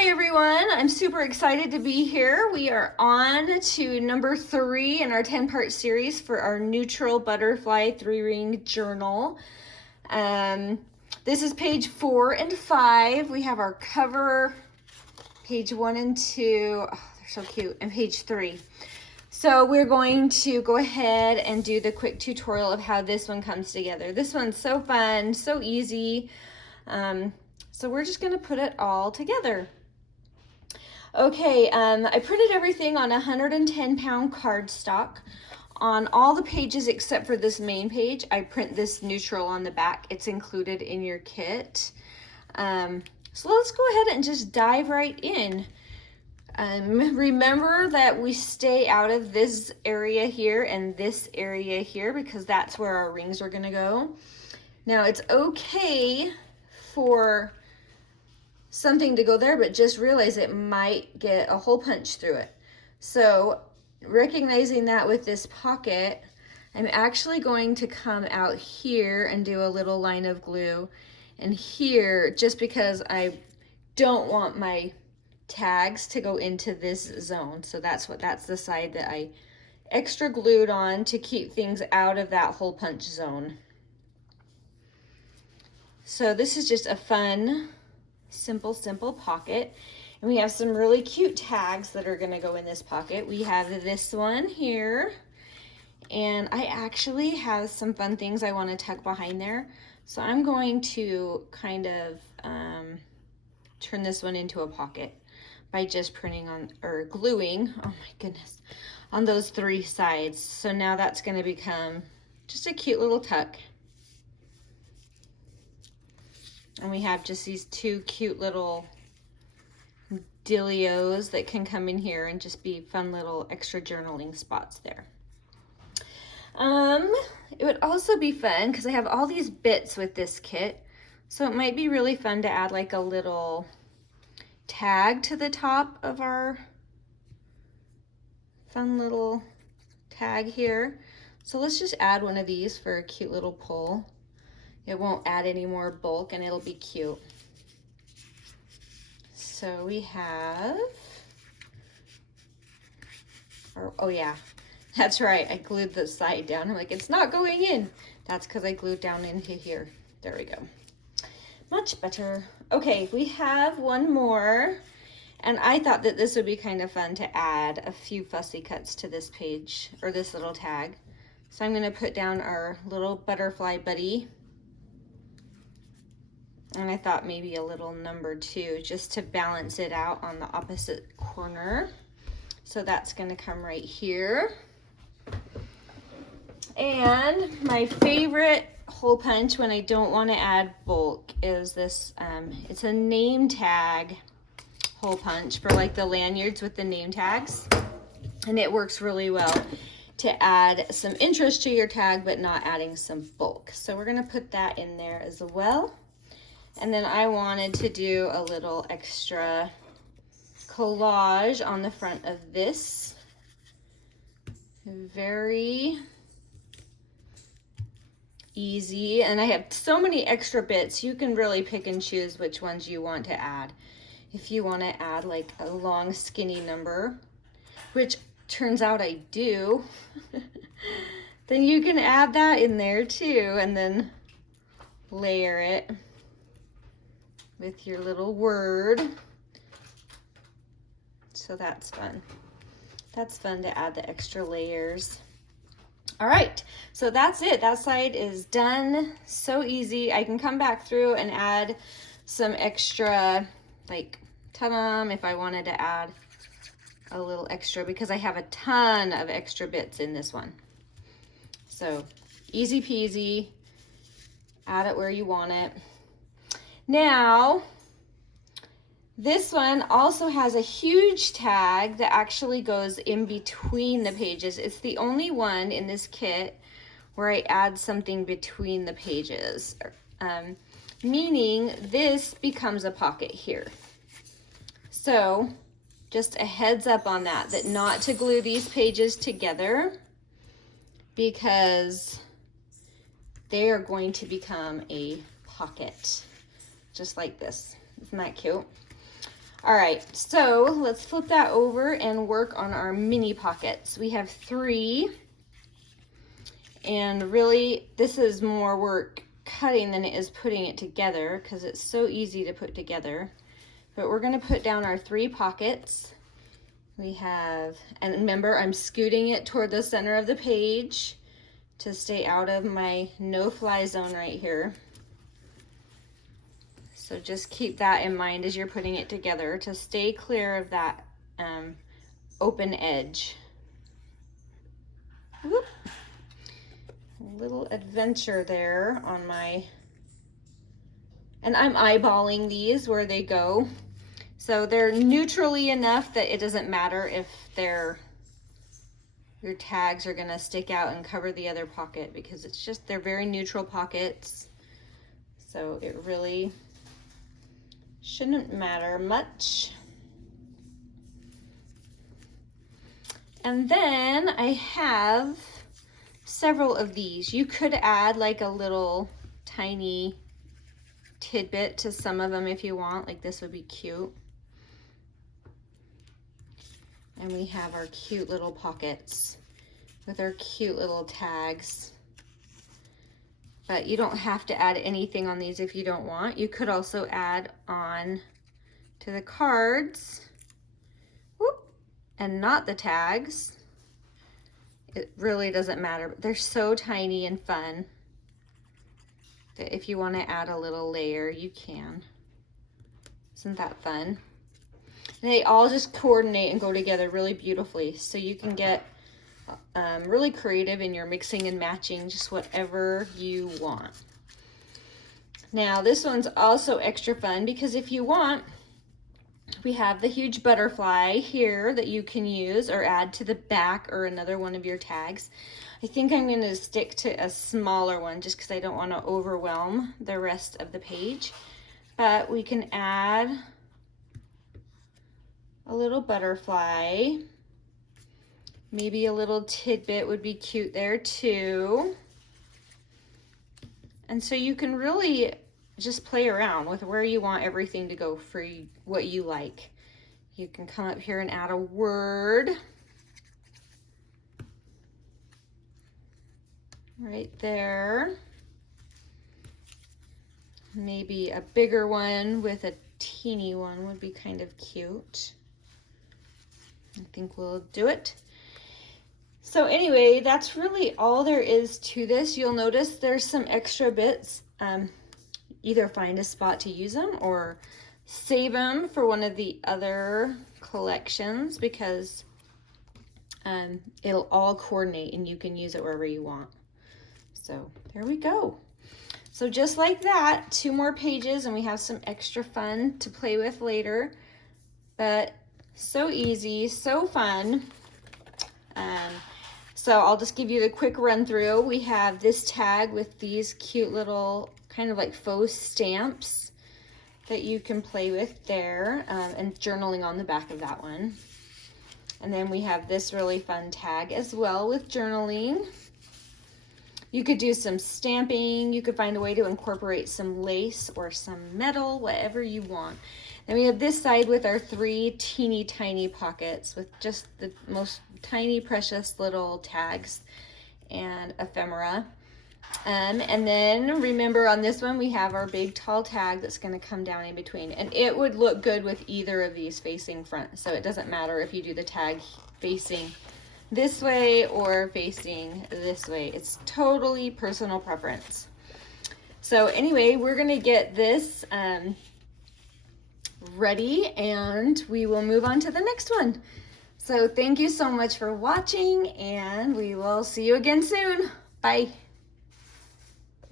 Hi everyone, I'm super excited to be here. We are on to number 3 in our 10-part series for our neutral butterfly 3-ring journal. This is page 4 and 5. We have our cover, page 1 and 2. Oh, they're so cute. And page 3. So we're going to go ahead and do the quick tutorial of how this one comes together. This one's so fun, so easy. So we're just going to put it all together. Okay, I printed everything on 110-pound cardstock. On all the pages except for this main page, I print this neutral on the back. It's included in your kit. So let's go ahead and just dive right in. Remember that we stay out of this area here and this area here because that's where our rings are going to go. Now it's okay for something to go there, but just realize it might get a hole punch through it. So recognizing that with this pocket, I'm actually going to come out here and do a little line of glue, and here, just because I don't want my tags to go into this zone. So that's the side that I extra glued on to keep things out of that hole punch zone. So this is just a fun, simple pocket, and we have some really cute tags that are going to go in this pocket. We have this one here, and I actually have some fun things I want to tuck behind there, so I'm going to kind of turn this one into a pocket by just printing on, or gluing, oh my goodness, on those 3 sides. So now that's going to become just a cute little tuck. And we have just these 2 cute little dilios that can come in here and just be fun little extra journaling spots there. It would also be fun because I have all these bits with this kit. So it might be really fun to add like a little tag to the top of our fun little tag here. So let's just add one of these for a cute little pull. It won't add any more bulk and it'll be cute. So we have, oh yeah, that's right, I glued the side down. I'm like, it's not going in. That's because I glued down into here. There we go. Much better. Okay, we have one more, and I thought that this would be kind of fun to add a few fussy cuts to this page, or this little tag. So I'm gonna put down our little butterfly buddy. And I thought maybe a little number 2 just to balance it out on the opposite corner. So that's going to come right here. And my favorite hole punch when I don't want to add bulk is this. It's a name tag hole punch for like the lanyards with the name tags. And it works really well to add some interest to your tag but not adding some bulk. So we're going to put that in there as well. And then I wanted to do a little extra collage on the front of this. Very easy. And I have so many extra bits. You can really pick and choose which ones you want to add. If you want to add like a long skinny number, which turns out I do, then you can add that in there too, and then layer it with your little word. So that's fun. That's fun to add the extra layers. All right, so that's it. That side is done. So easy. I can come back through and add some extra, like, ta-da, if I wanted to add a little extra, because I have a ton of extra bits in this one. So easy peasy. Add it where you want it. Now, this one also has a huge tag that actually goes in between the pages. It's the only one in this kit where I add something between the pages, meaning this becomes a pocket here. So just a heads up on that, not to glue these pages together because they are going to become a pocket. Just like this. Isn't that cute? All right, so let's flip that over and work on our mini pockets. We have 3, and really this is more work cutting than it is putting it together because it's so easy to put together. But we're going to put down our 3 pockets. We have, and remember, I'm scooting it toward the center of the page to stay out of my no-fly zone right here. So just keep that in mind as you're putting it together to stay clear of that open edge. Whoop. A little adventure there on my, and I'm eyeballing these where they go. So they're neutrally enough that it doesn't matter if your tags are gonna stick out and cover the other pocket, because it's just, they're very neutral pockets. So it really shouldn't matter much. And then I have several of these. You could add like a little tiny tidbit to some of them if you want, like this would be cute. And we have our cute little pockets with our cute little tags. But you don't have to add anything on these if you don't want. You could also add on to the cards, whoop, and not the tags. It really doesn't matter, but they're so tiny and fun that if you want to add a little layer, you can. Isn't that fun? And they all just coordinate and go together really beautifully, so you can get really creative in your mixing and matching, just whatever you want. Now this one's also extra fun because if you want, we have the huge butterfly here that you can use or add to the back or another one of your tags. I think I'm going to stick to a smaller one just because I don't want to overwhelm the rest of the page. But we can add a little butterfly. Maybe a little tidbit would be cute there too. And so you can really just play around with where you want everything to go for what you like. You can come up here and add a word right there. Maybe a bigger one with a teeny one would be kind of cute. I think we'll do it. So anyway, that's really all there is to this. You'll notice there's some extra bits. Either find a spot to use them or save them for one of the other collections, because it'll all coordinate and you can use it wherever you want. So there we go. So just like that, 2 more pages and we have some extra fun to play with later. But so easy, so fun. So I'll just give you the quick run through. We have this tag with these cute little kind of like faux stamps that you can play with there, and journaling on the back of that one. And then we have this really fun tag as well with journaling. You could do some stamping. You could find a way to incorporate some lace or some metal, whatever you want. Then we have this side with our 3 teeny tiny pockets with just the most tiny precious little tags and ephemera. And then remember on this one we have our big tall tag that's going to come down in between, and it would look good with either of these facing front, so it doesn't matter if you do the tag facing this way or facing this way. It's totally personal preference. So anyway, we're going to get this ready and we will move on to the next one. So thank you so much for watching, and we will see you again soon. Bye.